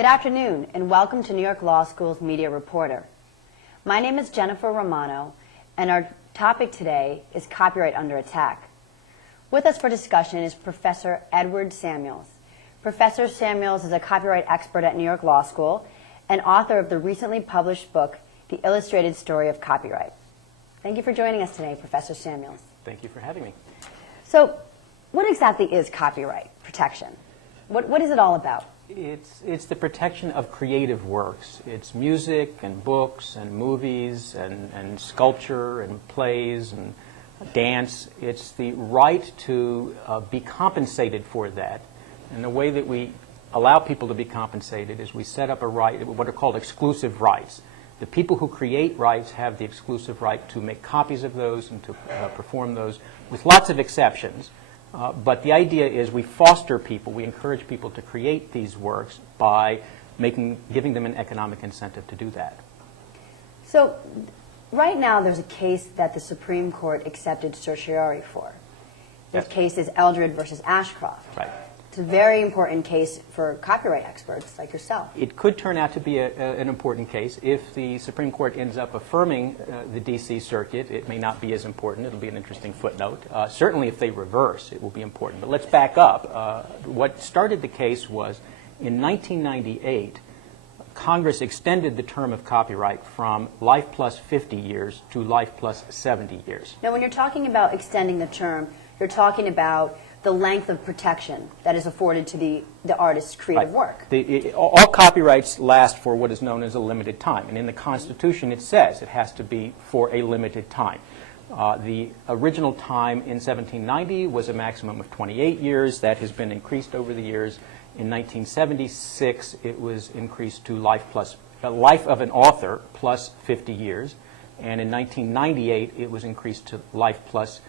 Good afternoon, and welcome to New York Law School's Media Reporter. My name is Jennifer Romano, and our topic today is copyright under attack. With us for discussion is Professor Edward Samuels. Professor Samuels is a copyright expert at New York Law School and author of the recently published book, The Illustrated Story of Copyright. Thank you for joining us today, Professor Samuels. Thank you for having me. So, what exactly is copyright protection? What is it all about? It's the protection of creative works. It's music and books and movies and sculpture and plays and dance. It's the right to be compensated for that. And the way that we allow people to be compensated is we set up a right, what are called exclusive rights. The people who create rights have the exclusive right to make copies of those and to perform those, with lots of exceptions. But the idea is we foster people, we encourage people to create these works by giving them an economic incentive to do that. So, right now there's a case that the Supreme Court accepted certiorari for. This case is Eldred versus Ashcroft. Right. It's a very important case for copyright experts like yourself. It could turn out to be an important case. If the Supreme Court ends up affirming the D.C. Circuit, it may not be as important. It'll be an interesting footnote. Certainly if they reverse, it will be important. But let's back up. What started the case was in 1998, Congress extended the term of copyright from life plus 50 years to life plus 70 years. Now, when you're talking about extending the term, you're talking about the length of protection that is afforded to the artist's creative work. All copyrights last for what is known as a limited time. And in the Constitution, it says it has to be for a limited time. The original time in 1790 was a maximum of 28 years. That has been increased over the years. In 1976, it was increased to life of an author plus 50 years. And in 1998, it was increased to life plus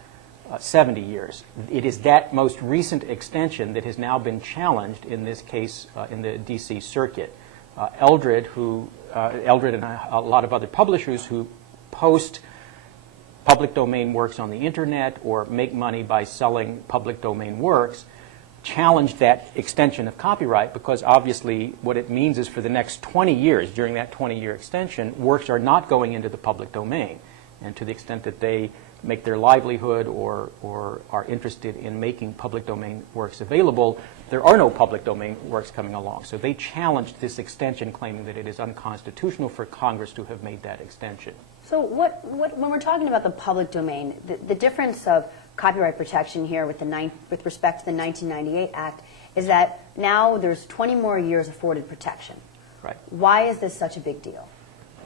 70 years. It is that most recent extension that has now been challenged in this case in the D.C. Circuit. Eldred and a lot of other publishers who post public domain works on the internet or make money by selling public domain works challenged that extension of copyright because obviously what it means is for the next 20 years, during that 20-year extension, works are not going into the public domain. And to the extent that they make their livelihood or are interested in making public domain works available, there are no public domain works coming along. So they challenged this extension, claiming that it is unconstitutional for Congress to have made that extension. So when we're talking about the public domain, the difference of copyright protection here with respect to the 1998 Act is that now there's 20 more years afforded protection. Right. Why is this such a big deal?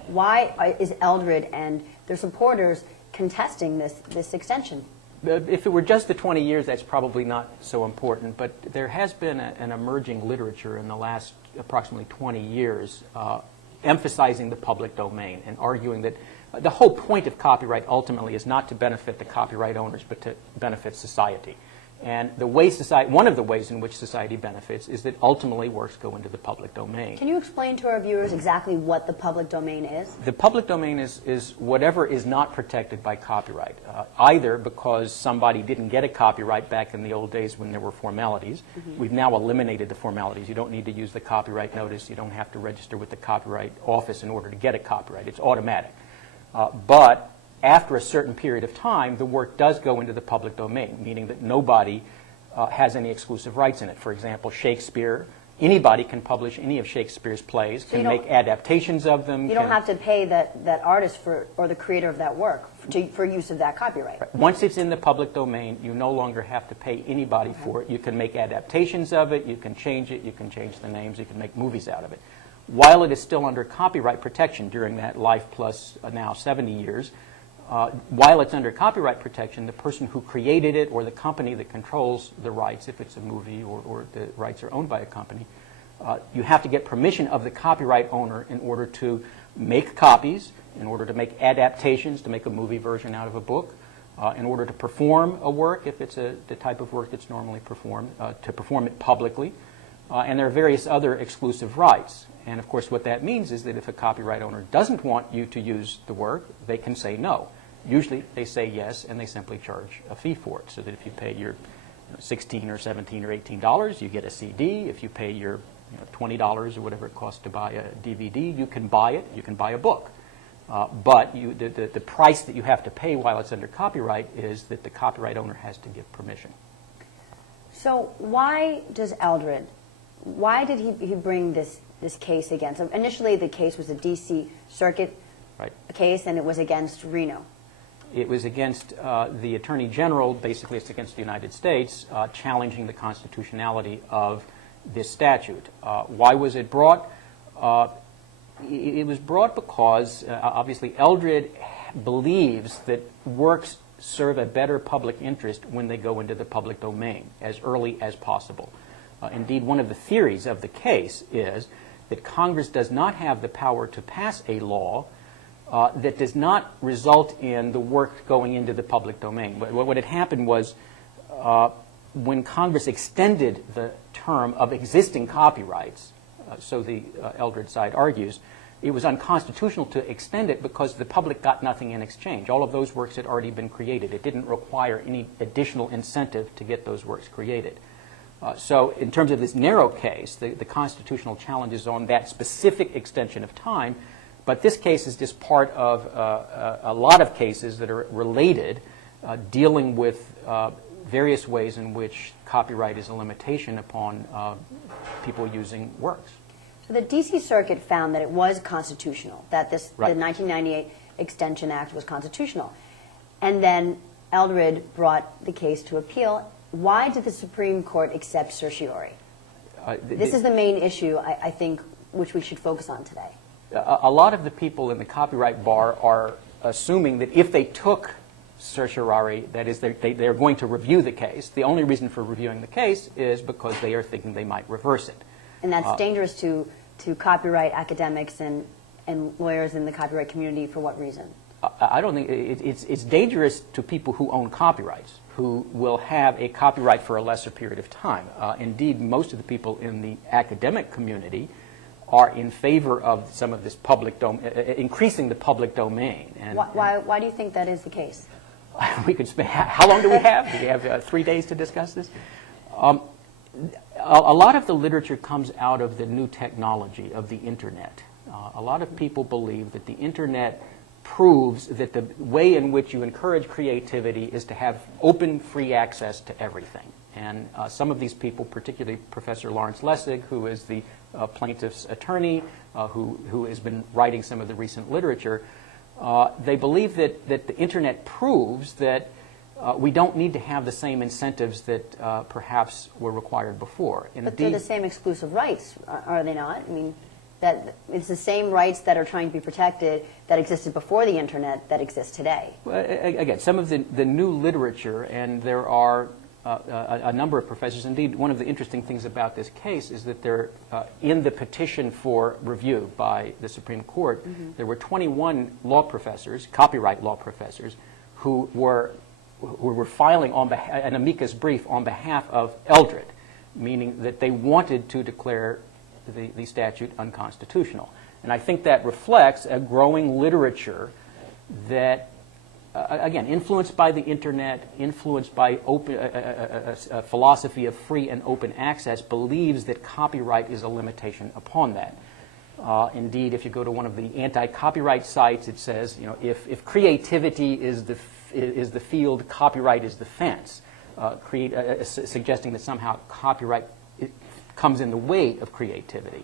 Why is Eldred and their supporters contesting this extension? If it were just the 20 years, that's probably not so important. But there has been an emerging literature in the last approximately 20 years emphasizing the public domain and arguing that the whole point of copyright ultimately is not to benefit the copyright owners, but to benefit society. And one of the ways in which society benefits is that ultimately works go into the public domain. Can you explain to our viewers exactly what the public domain is? The public domain is whatever is not protected by copyright, either because somebody didn't get a copyright back in the old days when there were formalities. Mm-hmm. We've now eliminated the formalities. You don't need to use the copyright notice. You don't have to register with the Copyright Office in order to get a copyright. It's automatic. But after a certain period of time, the work does go into the public domain, meaning that nobody has any exclusive rights in it. For example, Shakespeare, anybody can publish any of Shakespeare's plays, can make adaptations of them. You don't have to pay that artist or the creator of that work for use of that copyright. Right. Once it's in the public domain, you no longer have to pay anybody for it. You can make adaptations of it, you can change it, you can change the names, you can make movies out of it. While it is still under copyright protection during that life plus now 70 years, while it's under copyright protection, the person who created it or the company that controls the rights, if it's a movie or the rights are owned by a company, you have to get permission of the copyright owner in order to make copies, in order to make adaptations, to make a movie version out of a book, in order to perform a work, if it's the type of work that's normally performed, to perform it publicly. And there are various other exclusive rights. And of course what that means is that if a copyright owner doesn't want you to use the work, they can say no. Usually they say yes, and they simply charge a fee for it, so that if you pay your $16 or $17 or $18, you get a CD. If you pay your $20 or whatever it costs to buy a DVD. You can buy it. You can buy a book. But the price that you have to pay while it's under copyright is that the copyright owner has to give permission. So why does Eldred, why did he bring this case against him? Initially, the case was a D.C. Circuit case, and it was against Reno. It was against the Attorney General, basically it's against the United States, challenging the constitutionality of this statute. Why was it brought? It was brought because, obviously, Eldred believes that works serve a better public interest when they go into the public domain as early as possible. Indeed, one of the theories of the case is that Congress does not have the power to pass a law that does not result in the work going into the public domain. What had happened was when Congress extended the term of existing copyrights, so the Eldred side argues, it was unconstitutional to extend it because the public got nothing in exchange. All of those works had already been created. It didn't require any additional incentive to get those works created. So in terms of this narrow case, the constitutional challenge is on that specific extension of time, but this case is just part of a lot of cases that are related, dealing with various ways in which copyright is a limitation upon people using works. So the D.C. Circuit found that it was constitutional, that the 1998 Extension Act was constitutional. And then Eldred brought the case to appeal. Why did the Supreme Court accept certiorari? This is the main issue, I think, which we should focus on today. A lot of the people in the copyright bar are assuming that if they took certiorari, that is, they're going to review the case. The only reason for reviewing the case is because they are thinking they might reverse it. And that's dangerous to copyright academics and lawyers in the copyright community. For what reason? I don't think it's dangerous to people who own copyrights, who will have a copyright for a lesser period of time. Indeed, most of the people in the academic community are in favor of some of this public increasing the public domain. And why do you think that is the case? We could spend. How long do we have? Do we have 3 days to discuss this? A lot of the literature comes out of the new technology of the Internet. A lot of people believe that the Internet proves that the way in which you encourage creativity is to have open, free access to everything. And some of these people, particularly Professor Lawrence Lessig, who is the plaintiff's attorney, who has been writing some of the recent literature, they believe that the Internet proves that we don't need to have the same incentives that perhaps were required before. But they're the same exclusive rights, are they not? I mean, that it's the same rights that are trying to be protected that existed before the Internet that exist today. Well, again, some of the new literature, and there are a number of professors. Indeed, one of the interesting things about this case is that there, in the petition for review by the Supreme Court, there were 21 law professors, copyright law professors, who were filing an amicus brief on behalf of Eldred, meaning that they wanted to declare the statute unconstitutional. And I think that reflects a growing literature that, again, influenced by the Internet, influenced by a philosophy of free and open access, believes that copyright is a limitation upon that. Indeed, if you go to one of the anti-copyright sites, it says, if creativity is the field, copyright is the fence, suggesting that somehow copyright comes in the way of creativity.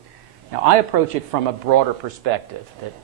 Now, I approach it from a broader perspective, that